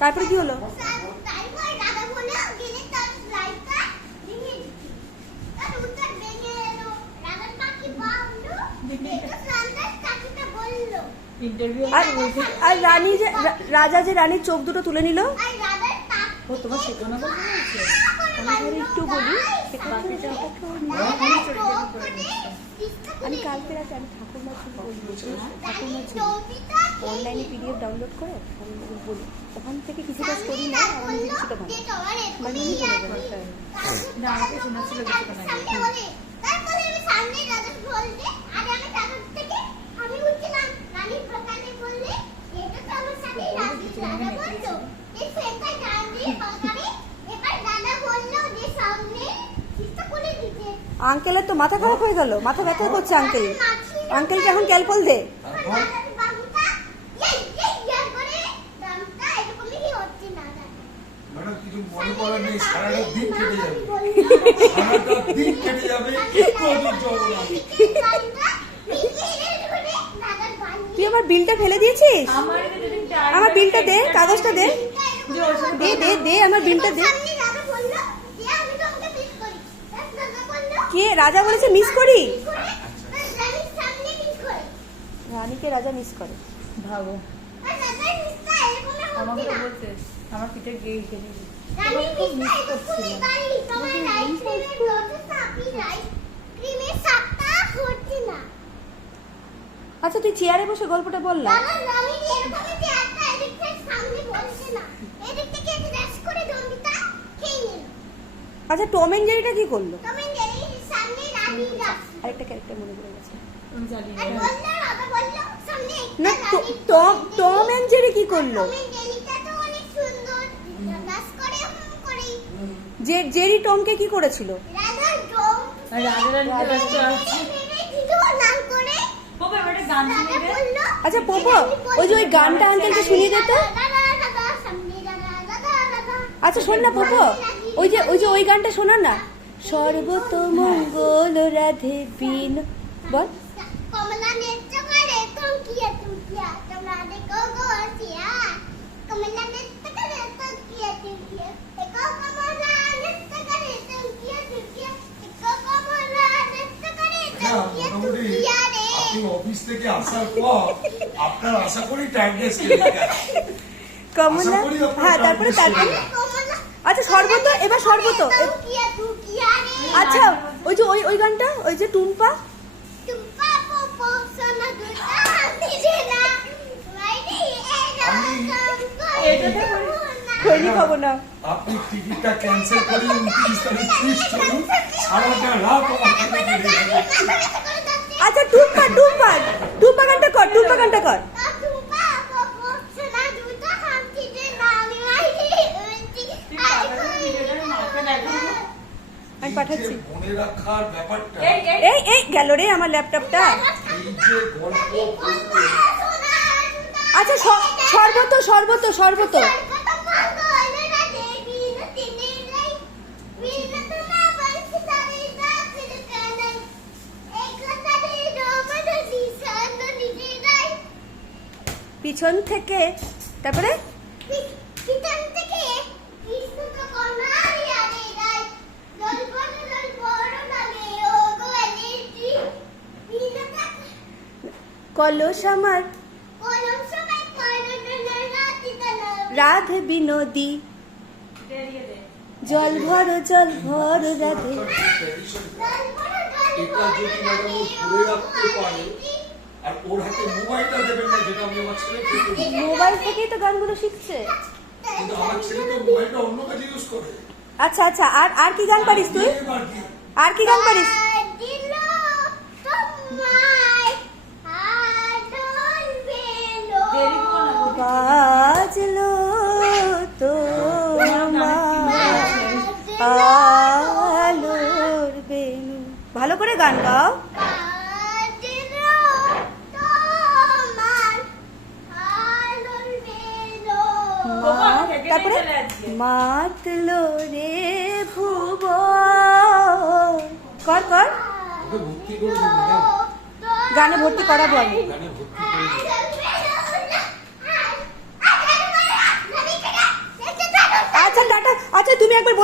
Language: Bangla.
তারপরে কি হলো? আর রানী যে রাজা যে রানীর চোখ দুটো তুলে নিল, তোমার শেখানো একটু বলি আমি কালকে রাতে আমি ঠাকুরমার অনলাইনে পিডিএফ ডাউনলোড করে আমি বলি, ওখান থেকে কিছু কাজ করি না, আমি কিছুটা ভালো শোনাচ্ছিল আঙ্কেলের তো মাথা খারাপ হয়ে গেল, মাথা ব্যথা করছে আঙ্কেলকে এখন ক্যালপল দে। তুই আমার বিলটা ফেলে দিয়েছিস, আমার বিলটা দে, কাগজটা দে, দে দে দে আমার বিলটা দে। কে রাজা বলেছে মিস করি? রানীকে রাজা মিস করে, ভাবো। আমাকে বলতে আমার পিঠে গেই খেলি আচ্ছা তুই চেয়ারে বসে গল্পটা বললাম। আচ্ছা টম এন্ড জেরিটা কি করলো? আরেকটা ক্যারেক্টার মনে পড়ে গেছে না, টম এন্ড জেরি কি করলো? জেরি টমকে কি করেছিল? আচ্ছা পোপো, ওই যে ওই গানটা আঙ্কেলকে শুনিয়ে দে তো। আচ্ছা শোন না পোপো, ওই যে ওই গানটা শোনা না, সর্বতমঙ্গল রাধে বিন, বল। অফিস থেকে আসার পর আপনার আশা করি টাইমলেস কমলা, হ্যাঁ তারপরে আচ্ছা সর্বত, এবার সর্বত। আচ্ছা ওই যে ওই গানটা, ওই যে টুম্পা, খাবো না। আপনি টিকিটটা ক্যান্সেল করে 29 তারিখ ফিক্স করুন, সারাটা রাত। আচ্ছা টুম্পা গানটা কর। আমি পাঠাচ্ছি। মনে রাখার ব্যাপারটা এই গেল রে আমার ল্যাপটপটা। আচ্ছা সর্বত পিছন থেকে, তারপরে কলস আমার রাধে বিনোদী, জল ভর রাধে। এটা যদি ম্যাডাম ধরে রাখতে পারে, আর ওর হাতে মোবাইলটা দেবেন না, যেটা আমি আমার ছেলেকে মোবাইল থেকেই তো গানগুলো শিখছে, কিন্তু আমার ছেলে তো মোবাইলটা অন্য কাজে ইউজ করে। আচ্ছা আর কি গান পারিস তুই? আর কি গান পারিস? বাজলো তো আলোর বেনু, ভালো করে গান গাও। তারপরে মাতলো রে ভুব, কর ভর্তি করে দিন ম্যাডাম, গানে ভর্তি করাবো আমি। গানে ভর্তি করে দিন।